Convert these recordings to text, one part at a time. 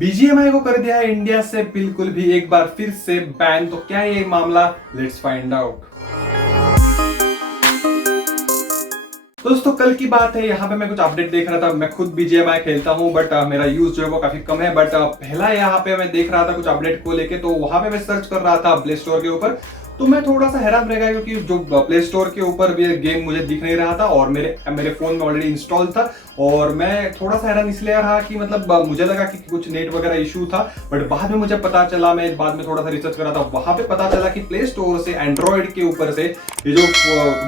BGMI को कर दिया है इंडिया से बिल्कुल भी एक बार फिर से बैन। तो क्या है ये मामला, लेट्स फाइंड आउट। दोस्तों कल की बात है, यहाँ पे मैं कुछ अपडेट देख रहा था। मैं खुद बीजीएमआई खेलता हूँ बट मेरा यूज जो है वो काफी कम है। बट पहला यहाँ पे मैं देख रहा था कुछ अपडेट को लेके, तो वहां पे मैं सर्च कर रहा था प्ले स्टोर के ऊपर। तो मैं थोड़ा सा हैरान रह गया क्योंकि जो प्ले स्टोर के ऊपर भी गेम मुझे दिख नहीं रहा था और मेरे फोन में ऑलरेडी इंस्टॉल था। और मैं थोड़ा सा हैरान इसलिए रहा कि मतलब मुझे लगा कि कुछ नेट वगैरह इशू था। बट बाद में मुझे पता चला, मैं बाद में थोड़ा सा रिसर्च करा था, वहां पे पता चला कि प्ले स्टोर से एंड्रॉइड के ऊपर से ये जो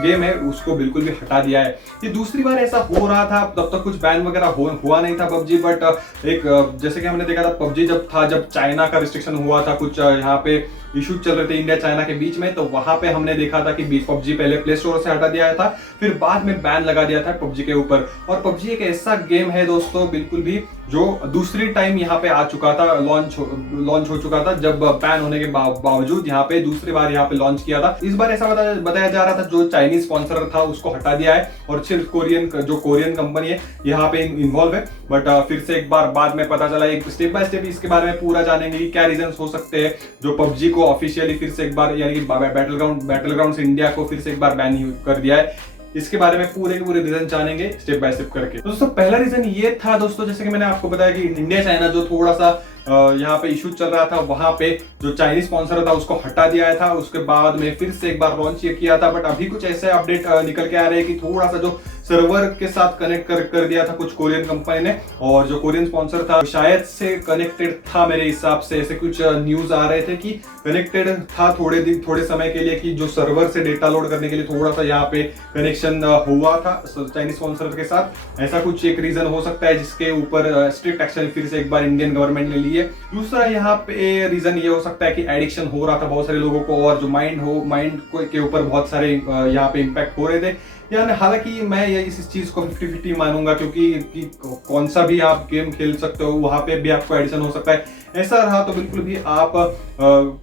गेम है उसको बिल्कुल भी हटा दिया है। ये दूसरी बार ऐसा हो रहा था, तब तक कुछ बैन वगैरह हुआ नहीं था पबजी। बट एक जैसे कि हमने देखा था पबजी जब चाइना का रिस्ट्रिक्शन हुआ था, कुछ यहाँ पे इशू चल रहे थे इंडिया चाइना के बीच में, तो वहां पे हमने देखा था कि पबजी पहले प्ले स्टोर से हटा दिया था, फिर बाद में बैन लगा दिया था पबजी के ऊपर। और पबजी एक ऐसा गेम है दोस्तों बिल्कुल भी जो दूसरी टाइम यहाँ पे आ चुका था, लॉन्च हो चुका था, जब बैन होने के बावजूद यहाँ पे दूसरी बार यहाँ पे लॉन्च किया था। इस बार ऐसा बताया जा रहा था जो चाइनीज स्पॉन्सर था उसको हटा दिया है और सिर्फ कोरियन कंपनी है यहाँ पे इन्वॉल्व है। बट फिर से एक बार बाद में पता चला, एक स्टेप बाय स्टेप इसके बारे में पूरा जानेंगे कि क्या रीजंस हो सकते हैं जो पबजी को ऑफिशियली फिर से एक बार, यानी कि बैटल ग्राउंड्स इंडिया को फिर से एक बार बैन कर दिया है। इसके बारे में पूरे के पूरे रीजन जानेंगे स्टेप बाय स्टेप करके। दोस्तों पहला रीजन ये था दोस्तों, जैसे कि मैंने आपको बताया कि इंडिया चाइना जो थोड़ा सा यहाँ पे इशू चल रहा था, वहां पे जो चाइनीज स्पॉन्सर था उसको हटा दिया था। उसके बाद में फिर से एक बार लॉन्च किया था। बट अभी कुछ ऐसे अपडेट निकल के आ रहे हैं कि थोड़ा सा जो सर्वर के साथ कनेक्ट कर दिया था कुछ कोरियन कंपनी ने, और जो कोरियन स्पॉन्सर था शायद से कनेक्टेड था मेरे हिसाब से। ऐसे कुछ न्यूज आ रहे थे कि कनेक्टेड था थोड़े समय के लिए, कि जो सर्वर से डेटा लोड करने के लिए थोड़ा सा यहाँ पे कनेक्शन हुआ था चाइनीज स्पॉन्सर के साथ। ऐसा कुछ एक रीजन हो सकता है जिसके ऊपर स्ट्रिक्ट एक्शन फिर से एक बार इंडियन गवर्नमेंट ने लिए। दूसरा यहाँ पे रीजन ये हो सकता है कि एडिक्शन हो रहा था बहुत सारे लोगों को, और जो माइंड के ऊपर बहुत सारे यहाँ पे इम्पैक्ट हो रहे थे। यानी हालांकि मैं इस चीज को 50-50 मानूंगा, क्योंकि कौन सा भी आप गेम खेल सकते हो वहां पे भी आपको एडिक्शन हो सकता है। ऐसा रहा तो बिल्कुल भी आप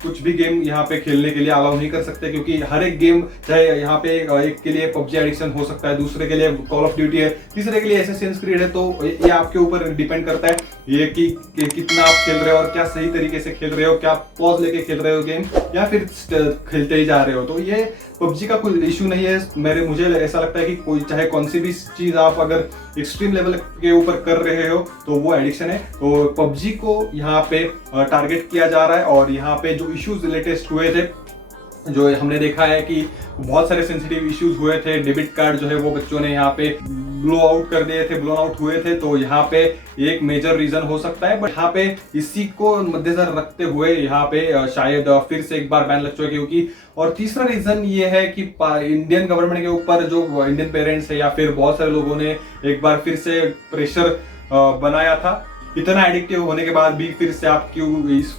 कुछ भी गेम यहाँ पे खेलने के लिए अलाउ नहीं कर सकते, क्योंकि हर एक गेम, चाहे यहाँ पे एक के लिए पबजी एडिक्शन हो सकता है, दूसरे के लिए कॉल ऑफ ड्यूटी है, तीसरे के लिए एसेसिन्स क्रीड है। तो ये आपके ऊपर डिपेंड करता है ये कि कितना आप खेल रहे हो और क्या सही तरीके से खेल रहे हो, क्या पॉज लेके खेल रहे हो गेम, या फिर खेलते ही जा रहे हो। तो ये पबजी का कोई इशू नहीं है। मुझे ऐसा लगता है कि कोई चाहे कौन सी भी चीज आप अगर एक्सट्रीम लेवल के ऊपर कर रहे हो तो वो एडिक्शन है। तो पबजी को यहाँ पे टारगेट किया जा रहा है। और यहाँ पे जो इश्यूज लेटेस्ट हुए थे, जो हमने देखा है कि बहुत सारे सेंसिटिव इश्यूज हुए थे। डेबिट कार्ड जो है वो बच्चों ने यहाँ पे ब्लोन आउट हुए थे। तो यहाँ पे एक मेजर रीजन हो सकता है। बट यहाँ पे इसी को मद्देनजर रखते हुए यहाँ पे शायद फिर से एक बार बैन लग चुका है, क्योंकि और तीसरा रीजन ये है कि इंडियन गवर्नमेंट के ऊपर जो इंडियन पेरेंट्स है या फिर बहुत सारे लोगों ने एक बार फिर से प्रेशर बनाया था। इतना एडिक्टिव होने के बाद भी फिर से आप क्यों इस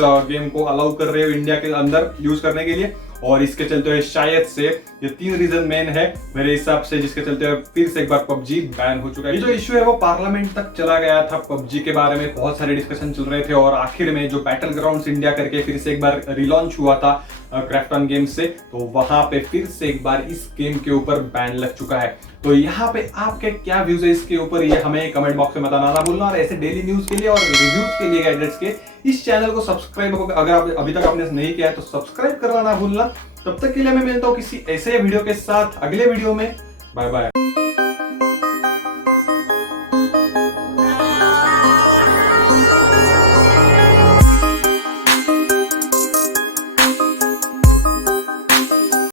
गेम को अलाउ कर रहे हो इंडिया के अंदर यूज करने के लिए, और इसके चलते हुए शायद से ये 3 रीजन मेन है मेरे हिसाब से, जिसके चलते हुए फिर से एक बार पबजी बैन हो चुका है। ये जो इशू है वो पार्लियामेंट तक चला गया था। पबजी के बारे में बहुत सारे डिस्कशन चल रहे थे, और आखिर में जो बैटल ग्राउंड्स इंडिया करके फिर से एक बार रिलॉन्च हुआ था क्राफ्टन गेम से, तो वहां पे फिर से एक बार इस गेम के ऊपर बैन लग चुका है। तो यहाँ पे आपके क्या व्यूज है इसके ऊपर, ये हमें कमेंट बॉक्स में बताना ना भूलना। और ऐसे डेली न्यूज के लिए और रिव्यूज के लिए गैजेट्स के इस चैनल को सब्सक्राइब, अगर आप अभी तक आपने नहीं किया है तो सब्सक्राइब करना ना भूलना। तब तक के लिए मैं मिलता हूँ किसी ऐसे वीडियो के साथ अगले वीडियो में। Bye bye.